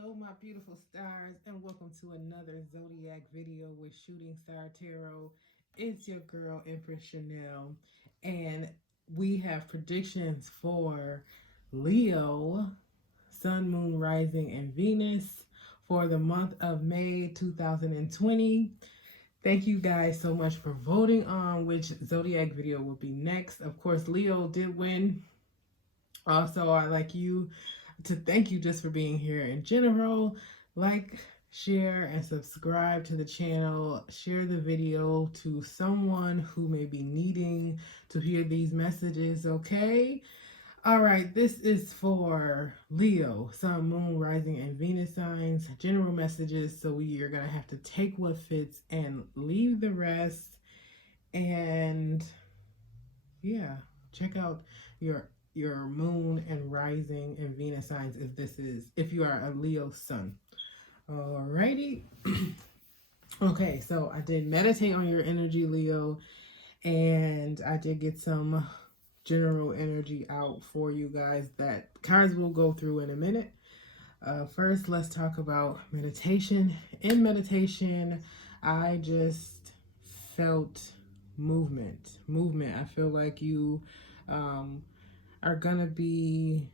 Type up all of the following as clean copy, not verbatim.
Hello, my beautiful stars, and welcome to another Zodiac video with Shooting Star Tarot. It's your girl, Empress Chanel, and we have predictions for Leo, Sun, Moon, Rising, and Venus for the month of May 2020. Thank you guys so much for voting on which Zodiac video will be next. Of course, Leo did win. Also, I like you to thank you just for being here in general. Like, share, and subscribe to the channel. Share the video to someone who may be needing to hear these messages, okay? All right, this is for Leo, Sun, Moon, Rising, and Venus signs. General messages, so we are going to have to take what fits and leave the rest. And yeah, check out your moon and rising and Venus signs if you are a Leo sun. Alrighty. Okay, so I did meditate on your energy, Leo, and I did get some general energy out for you guys that cards will go through in a minute. First, let's talk about meditation. In meditation, I just felt movement. I feel like you are gonna be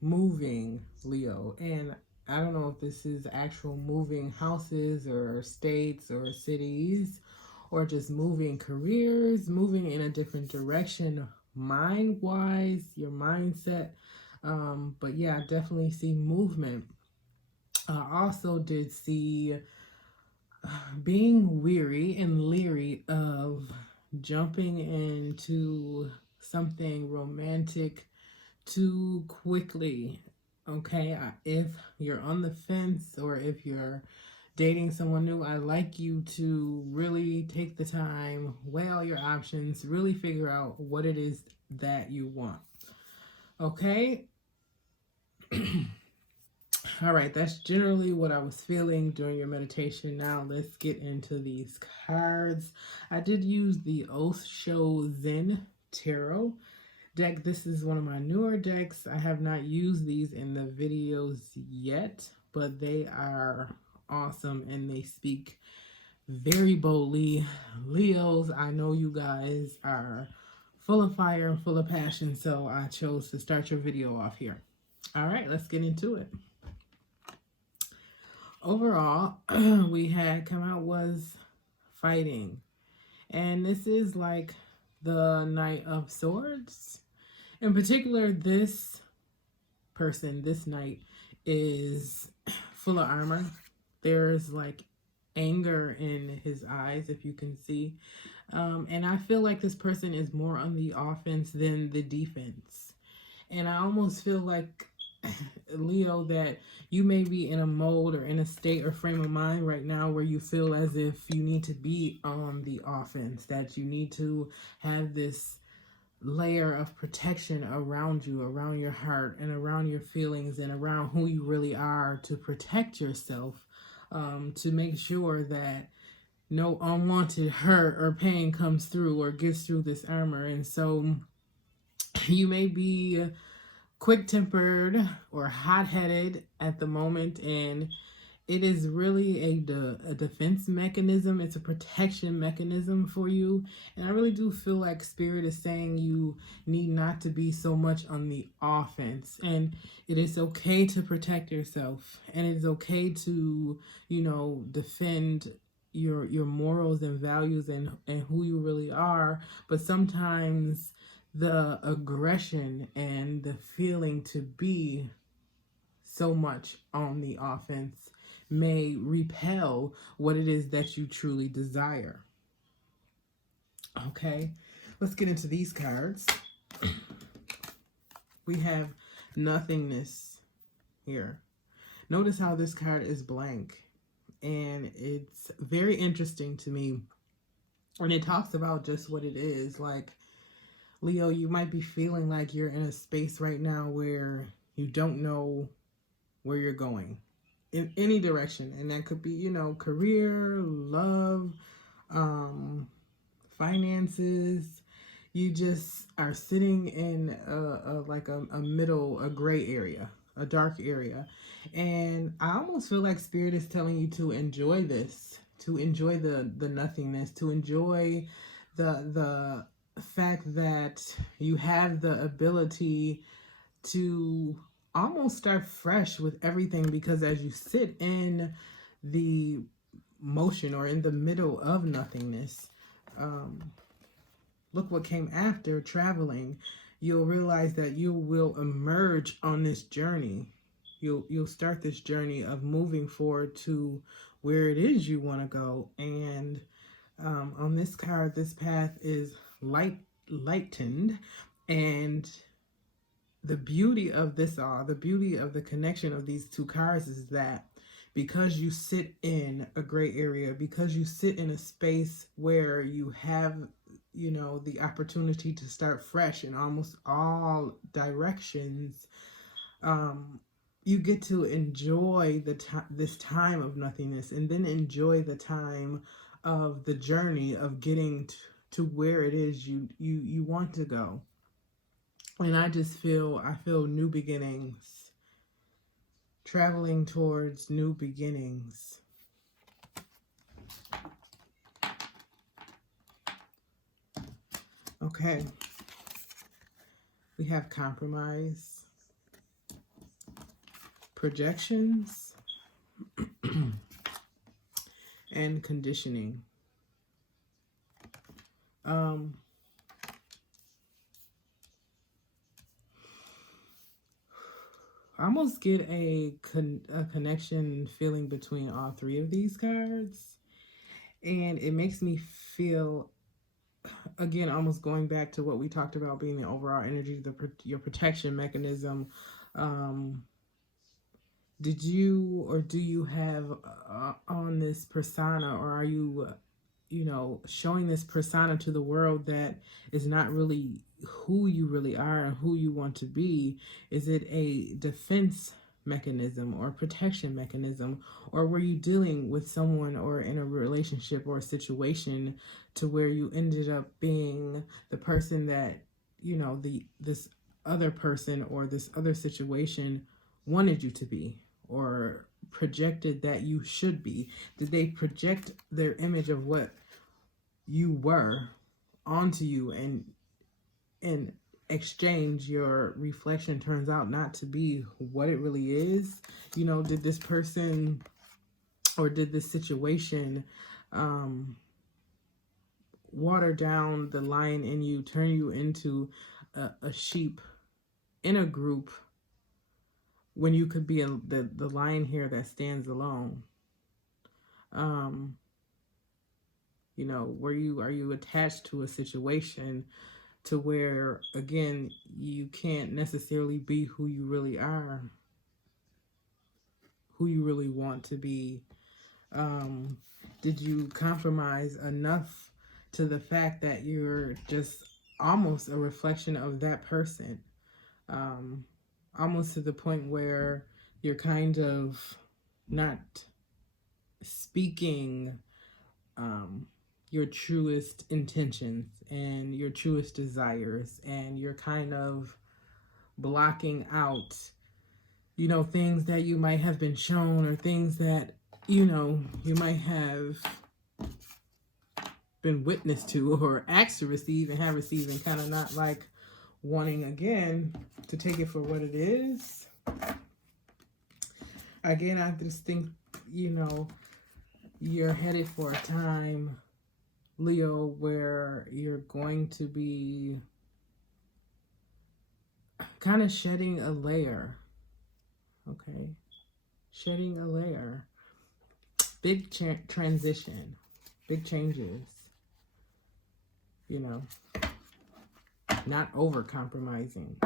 moving, Leo. And I don't know if this is actual moving houses or states or cities or just moving careers, moving in a different direction mind wise, your mindset. But yeah, I definitely see movement. I also did see being weary and leery of jumping into something romantic too quickly. Okay, if you're on the fence or if you're dating someone new, I like you to really take the time, weigh all your options, really figure out what it is that you want. Okay. All right, that's generally what I was feeling during your meditation. Now let's get into these cards. I did use the Osho Zen Tarot deck. This is one of my newer decks. I have not used these in the videos yet, but they are awesome and they speak very boldly. Leos, I know you guys are full of fire and full of passion, so I chose to start your video off here. All right, let's get into it. Overall, we had come out was fighting, and this is like the Knight of Swords. In particular, this person, this knight, is full of armor. There's like anger in his eyes, if you can see. And I feel like this person is more on the offense than the defense. And I almost feel like, Leo, that you may be in a mode or in a state or frame of mind right now where you feel as if you need to be on the offense, that you need to have this layer of protection around you, around your heart and around your feelings and around who you really are, to protect yourself, to make sure that no unwanted hurt or pain comes through or gets through this armor. And so you may be quick-tempered or hot-headed at the moment, and it is really a defense mechanism. It's a protection mechanism for you. And I really do feel like Spirit is saying you need not to be so much on the offense. And it is okay to protect yourself. And it is okay to, defend your morals and values and who you really are. But sometimes the aggression and the feeling to be so much on the offense may repel what it is that you truly desire. Okay, let's get into these cards. We have nothingness here. Notice how this card is blank, and it's very interesting to me. And it talks about just what it is. Like, Leo, you might be feeling like you're in a space right now where you don't know where you're going in any direction. And that could be, career, love, finances. You just are sitting in a gray area. a dark area. And I almost feel like Spirit is telling you to enjoy this, to enjoy the nothingness, to enjoy the fact that you have the ability to almost start fresh with everything, because as you sit in the motion or in the middle of nothingness, look what came after traveling. You'll realize that you will emerge on this journey. You'll start this journey of moving forward to where it is you want to go. And on this card, this path is lightened. And the beauty of this all, the beauty of the connection of these two cards is that because you sit in a gray area, because you sit in a space where you have, you know, the opportunity to start fresh in almost all directions, you get to enjoy this time of nothingness, and then enjoy the time of the journey of getting to where it is you want to go. And I feel new beginnings, traveling towards new beginnings. Okay. We have compromise, projections, and conditioning. I almost get a connection feeling between all three of these cards. And it makes me feel, again, almost going back to what we talked about being the overall energy, your protection mechanism. Did you or do you have on this persona, or are you, you know, showing this persona to the world that is not really who you really are and who you want to be? Is it a defense mechanism or protection mechanism, or were you dealing with someone or in a relationship or a situation to where you ended up being the person that, you know, this other person or this other situation wanted you to be, or projected that you should be? Did they project their image of what you were onto you, and in exchange your reflection turns out not to be what it really is? You know, did this person or did this situation water down the lion in you, turn you into a sheep in a group when you could be the lion here that stands alone? You know, are you attached to a situation to where, again, you can't necessarily be who you really are, who you really want to be? Did you compromise enough to the fact that you're just almost a reflection of that person? Almost to the point where you're kind of not speaking your truest intentions and your truest desires, and you're kind of blocking out, you know, things that you might have been shown, or things that, you know, you might have been witness to or asked to receive and have received, and kind of not like wanting again to take it for what it is. Again, I just think, you know, you're headed for a time, Leo, where you're going to be kind of shedding a layer. Okay, shedding a layer. Big transition, big changes. You know, not over compromising.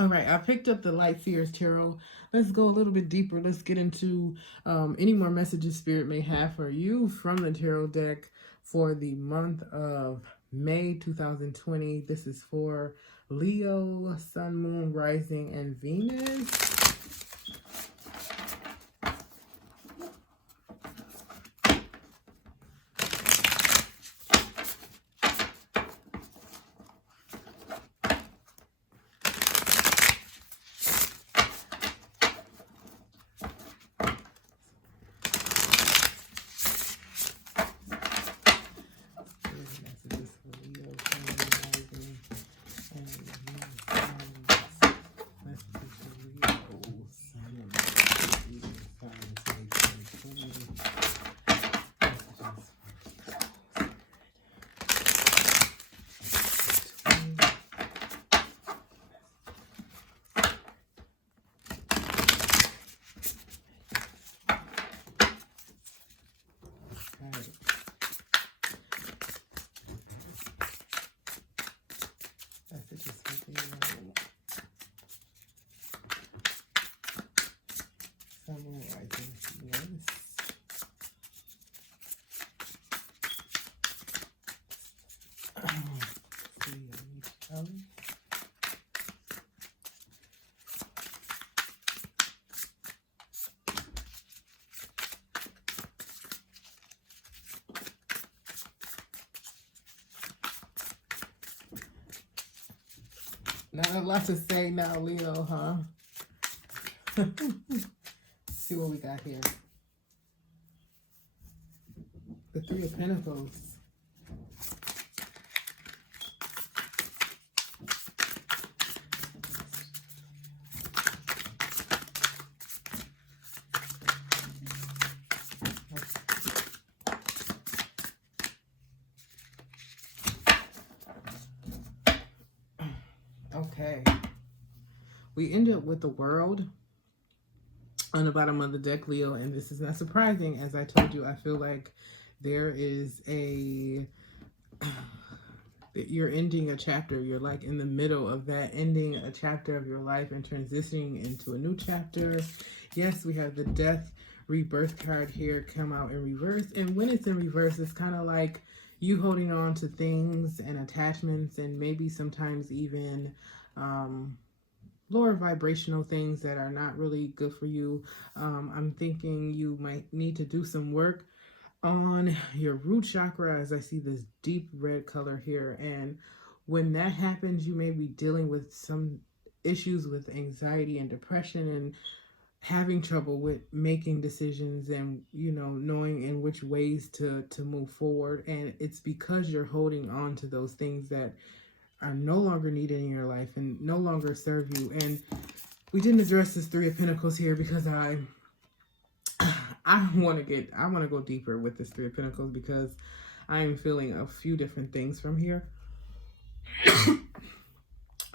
All right, I picked up the LightSeers Tarot. Let's go a little bit deeper. Let's get into any more messages Spirit may have for you from the tarot deck for the month of May 2020. This is for Leo, Sun, Moon, Rising, and Venus. Not a lot to say now, Leo, huh? See what we got here. The Three of Pentacles. Okay. We end up with the World on the bottom of the deck, Leo, and this is not surprising. As I told you, I feel like there is you're ending a chapter. You're like in the middle of that, ending a chapter of your life and transitioning into a new chapter. Yes, we have the Death Rebirth card here come out in reverse. And when it's in reverse, it's kind of like you holding on to things and attachments and maybe sometimes even lower vibrational things that are not really good for you. I'm thinking you might need to do some work on your root chakra, as I see this deep red color here. And when that happens, you may be dealing with some issues with anxiety and depression and having trouble with making decisions and, you know, knowing in which ways to move forward. And it's because you're holding on to those things that are no longer needed in your life and no longer serve you. And we didn't address this Three of Pentacles here because I want to go deeper with this Three of Pentacles because I am feeling a few different things from here.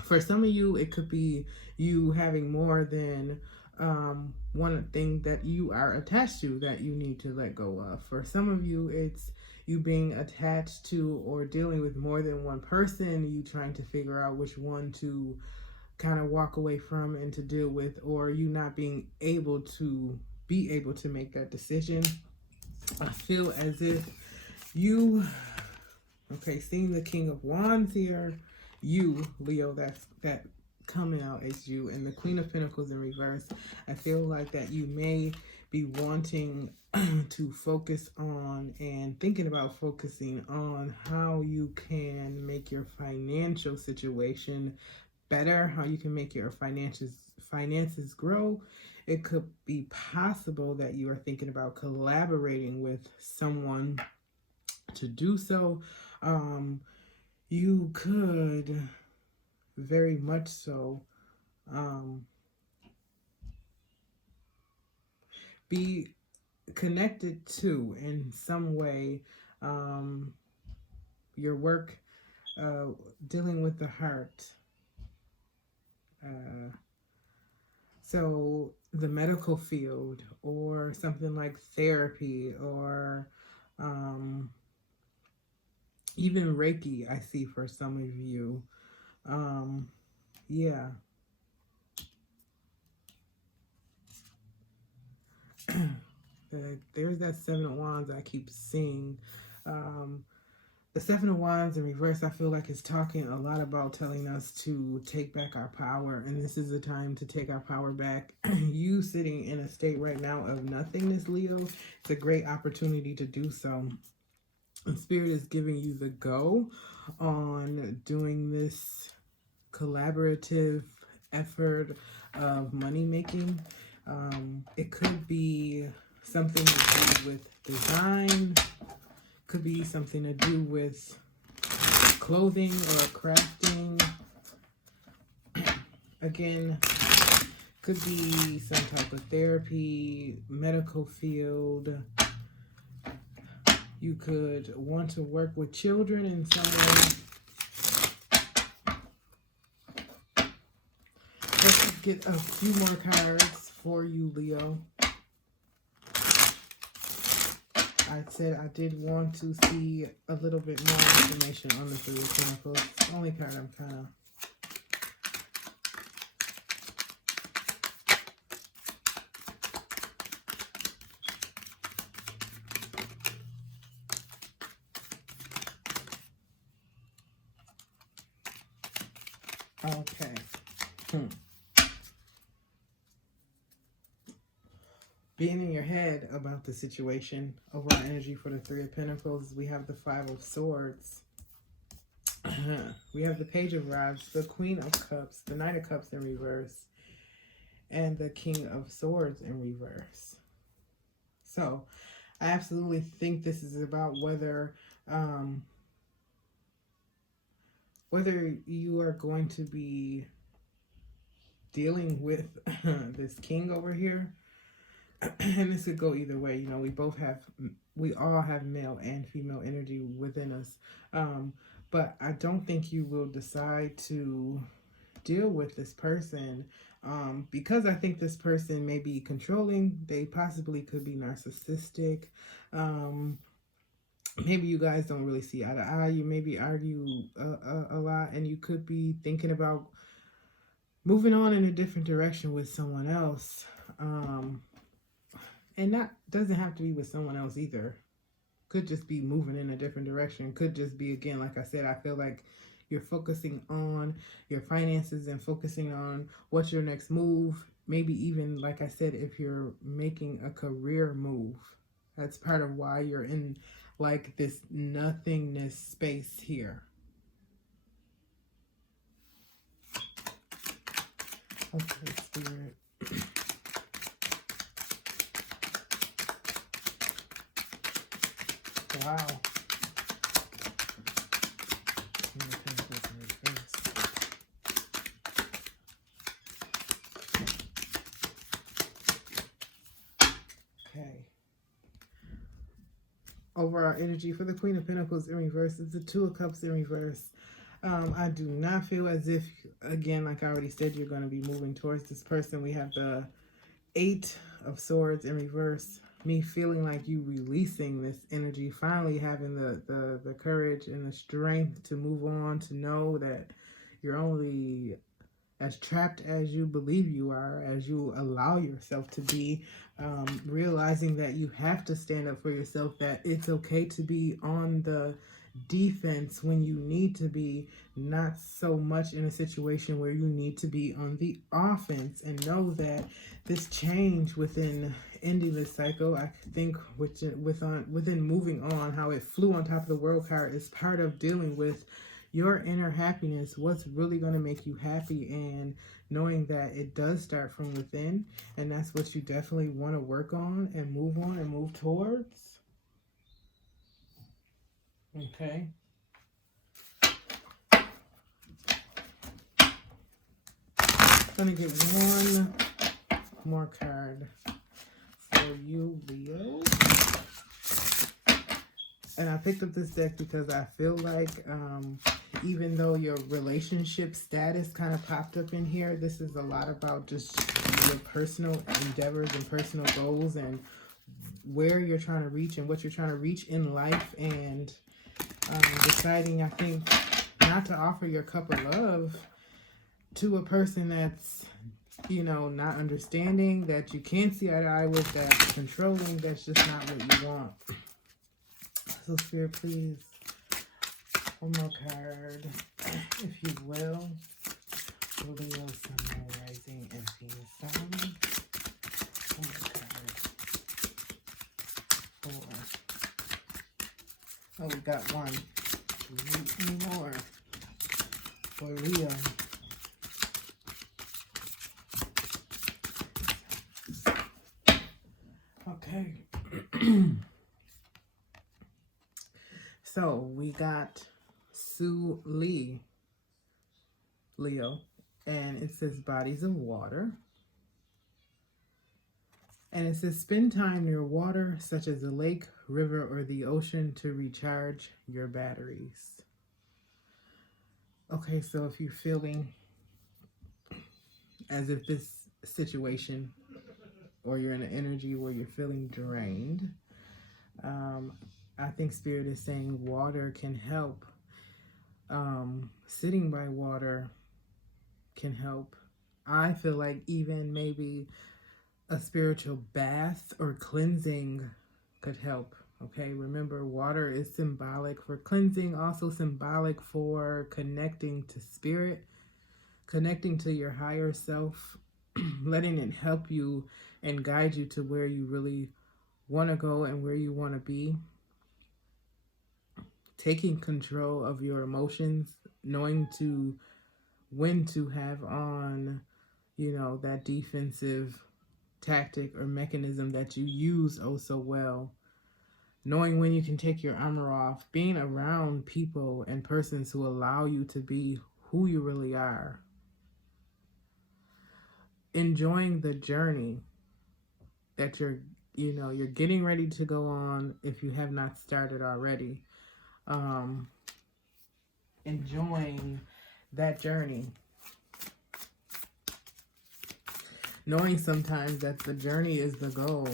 For some of you, it could be you having more than one thing that you are attached to that you need to let go of. For some of you, it's you being attached to or dealing with more than one person, you trying to figure out which one to kind of walk away from and to deal with, or you not being able to make that decision. I feel as if you, okay, seeing the King of Wands here, you, Leo, that coming out as you, and the Queen of Pentacles in reverse. I feel like that you may be wanting to focus on and thinking about focusing on how you can make your financial situation better, how you can make your finances grow. It could be possible that you are thinking about collaborating with someone to do so. You could very much so be connected to in some way your work dealing with the heart. So the medical field or something like therapy or even Reiki, I see for some of you. Yeah. There's that Seven of Wands I keep seeing. The Seven of Wands in reverse, I feel like it's talking a lot about telling us to take back our power. And this is the time to take our power back. You sitting in a state right now of nothingness, Leo, it's a great opportunity to do so. And Spirit is giving you the go on doing this collaborative effort of money making. It could be something to do with design, could be something to do with clothing or crafting. Again, could be some type of therapy, medical field. You could want to work with children in some way. Let's get a few more cards for you, Leo. I said I did want to see a little bit more information on the Three of Pentacles. It's the only card I'm kind of... Okay. Being in your head about the situation, overall energy for the Three of Pentacles, we have the Five of Swords. We have the Page of Wands, the Queen of Cups, the Knight of Cups in reverse, and the King of Swords in reverse. So I absolutely think this is about whether you are going to be dealing with this king over here. And this could go either way. You know, we all have male and female energy within us. But I don't think you will decide to deal with this person because I think this person may be controlling. They possibly could be narcissistic. Maybe you guys don't really see eye to eye. You maybe argue a lot, and you could be thinking about moving on in a different direction with someone else. And that doesn't have to be with someone else either. Could just be moving in a different direction. Could just be, again, like I said, I feel like you're focusing on your finances and focusing on what's your next move. Maybe even, like I said, if you're making a career move, that's part of why you're in like this nothingness space here. Okay, Spirit. Wow. Okay. Over our energy for the Queen of Pentacles in reverse is the Two of Cups in reverse. I do not feel as if, again, like I already said, you're going to be moving towards this person. We have the Eight of Swords in reverse. Me feeling like you releasing this energy, finally having the courage and the strength to move on, to know that you're only as trapped as you believe you are, as you allow yourself to be, realizing that you have to stand up for yourself, that it's okay to be on the defense when you need to be, not so much in a situation where you need to be on the offense, and know that this change within ending this cycle, I think within moving on, how it flew on top of the World card is part of dealing with your inner happiness, what's really going to make you happy, and knowing that it does start from within, and that's what you definitely want to work on and move towards. Okay. Gonna get one more card for you, Leo. And I picked up this deck because I feel like even though your relationship status kind of popped up in here, this is a lot about just your personal endeavors and personal goals and where you're trying to reach and what you're trying to reach in life, and deciding, I think, not to offer your cup of love to a person that's, you know, not understanding, that you can't see eye to eye with, that's controlling, that's just not what you want. So Spirit, please, one more card, if you will. Leo, Sun, Rising, and Venus, Sun. One more card. 4. Oh, we got one. We need more for Leo. Okay. So we got Sue Lee, Leo, and it says bodies of water. And it says spend time near water, such as a lake, river, or the ocean, to recharge your batteries. Okay, so if you're feeling as if this situation, or you're in an energy where you're feeling drained, I think Spirit is saying water can help. Sitting by water can help. I feel like even maybe a spiritual bath or cleansing could help. Okay, remember, water is symbolic for cleansing, also symbolic for connecting to spirit, connecting to your higher self, letting it help you and guide you to where you really want to go and where you want to be. Taking control of your emotions knowing when to have on, that defensive tactic or mechanism that you use oh so well. Knowing when you can take your armor off, being around people and persons who allow you to be who you really are. Enjoying the journey that you're getting ready to go on if you have not started already. Enjoying that journey. Knowing sometimes that the journey is the goal.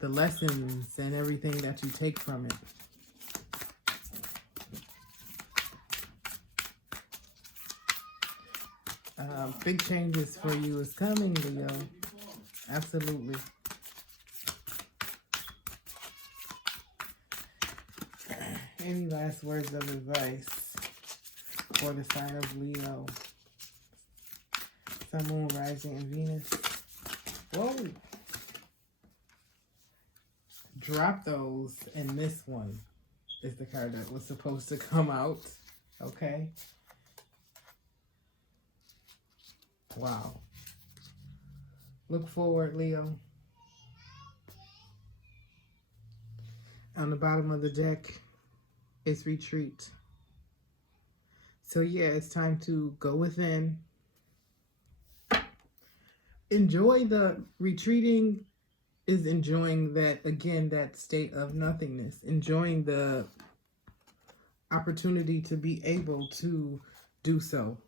The lessons and everything that you take from it. Big changes for you is coming, Leo. Absolutely. Any last words of advice for the sign of Leo? Sun, Moon, Rising, and Venus. Whoa. Drop those, and this one is the card that was supposed to come out. Okay? Wow. Look forward, Leo. On the bottom of the deck is retreat. So yeah, it's time to go within. Enjoy the retreating is enjoying that, again, that state of nothingness. Enjoying the opportunity to be able to do so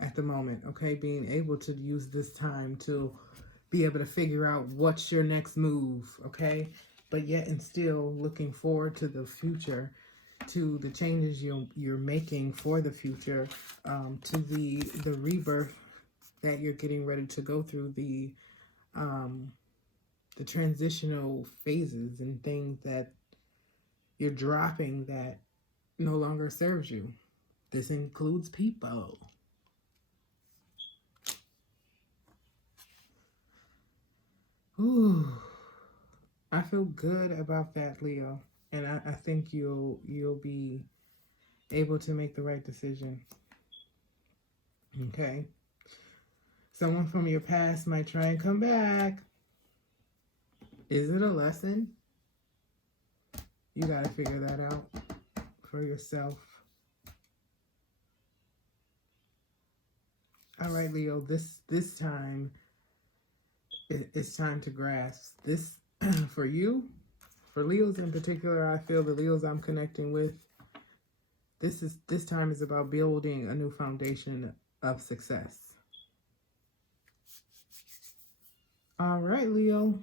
at the moment, okay? Being able to use this time to be able to figure out what's your next move, okay? But yet and still looking forward to the future, to the changes you're making for the future, to the rebirth that you're getting ready to go through, the transitional phases and things that you're dropping that no longer serves you. This includes people. Ooh, I feel good about that, Leo, and I think you'll be able to make the right decision. Okay. Someone from your past might try and come back. Is it a lesson? You got to figure that out for yourself. All right, Leo, this time, it's time to grasp. This, for you, for Leos in particular, I feel the Leos I'm connecting with, this time is about building a new foundation of success. All right, Leo.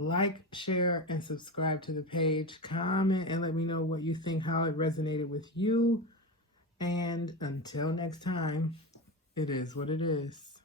Like, share, and subscribe to the page. Comment and let me know what you think, how it resonated with you. And until next time, it is what it is.